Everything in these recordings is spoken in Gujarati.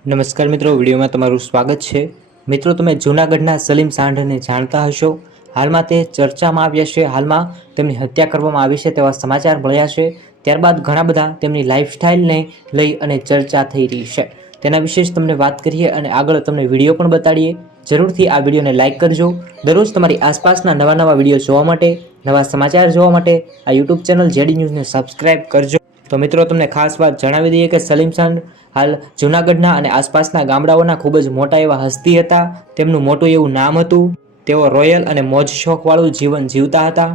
નમસ્કાર મિત્રો, વિડીયોમાં તમારું સ્વાગત છે। મિત્રો, તમે જૂનાગઢના સલીમ સાંઢને જાણતા હશો। હાલમાં તે ચર્ચામાં આવ્યા છે। હાલમાં તેમની હત્યા કરવામાં આવી છે તેવા સમાચાર મળ્યા છે। ત્યારબાદ ઘણા બધા તેમની લાઈફસ્ટાઈલને લઈ અને ચર્ચા થઈ રહી છે। તેના વિશે જ તમને વાત કરીએ અને આગળ તમને વિડીયો પણ બતાડીએ। જરૂરથી આ વિડીયોને લાઇક કરજો। દરરોજ તમારી આસપાસના નવા વિડીયો જોવા માટે, નવા સમાચાર જોવા માટે આ યુટ્યુબ ચેનલ જેડી ન્યૂઝને સબસ્ક્રાઇબ કરજો। તો મિત્રો, તમને ખાસ વાત જણાવી દઈએ કે સલીમ સાંઢ હાલ જૂનાગઢના અને આસપાસના ગામડાઓના ખૂબ જ મોટા એવા હસ્તી હતા। તેમનું મોટું એવું નામ હતું। તેઓ રોયલ અને મોજ શોખવાળું જીવન જીવતા હતા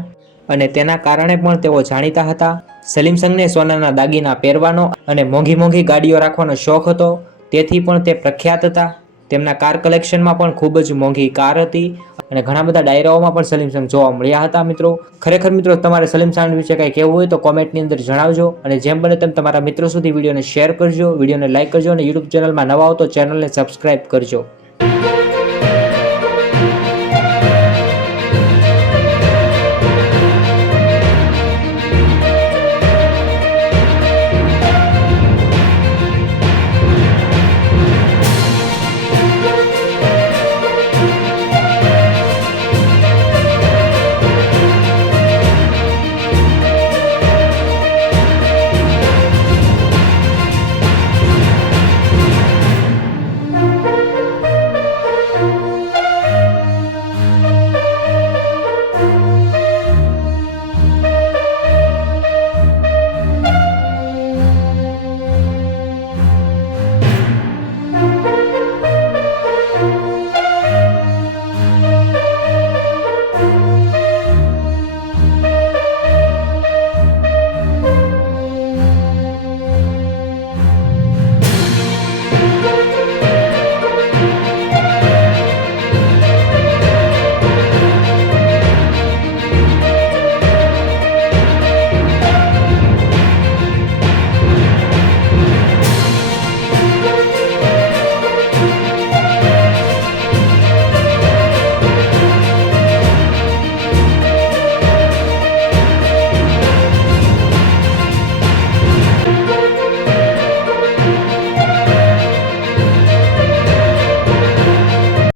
અને તેના કારણે પણ તેઓ જાણીતા હતા। સલીમ સંઘને સોનાના દાગીના પહેરવાનો અને મોંઘી ગાડીઓ રાખવાનો શોખ હતો, તેથી પણ તે પ્રખ્યાત હતા। તેમના કાર કલેક્શનમાં પણ ખૂબ જ મોંઘી કાર હતી અને ઘણા બધા ડાયરાઓમાં પણ સલીમ સંઘ જોવા મળ્યા હતા। મિત્રો, ખરેખર મિત્રો, તમારે સલીમ સાંઢ વિશે કંઈ કહેવું હોય તો કોમેન્ટની અંદર જણાવજો અને જેમ બને તેમ તમારા મિત્રો સુધી વિડીયોને શેર કરજો, વિડીયોને લાઇક કરજો અને યુટ્યુબ ચેનલમાં નવા હો તો ચેનલને સબસ્ક્રાઇબ કરજો।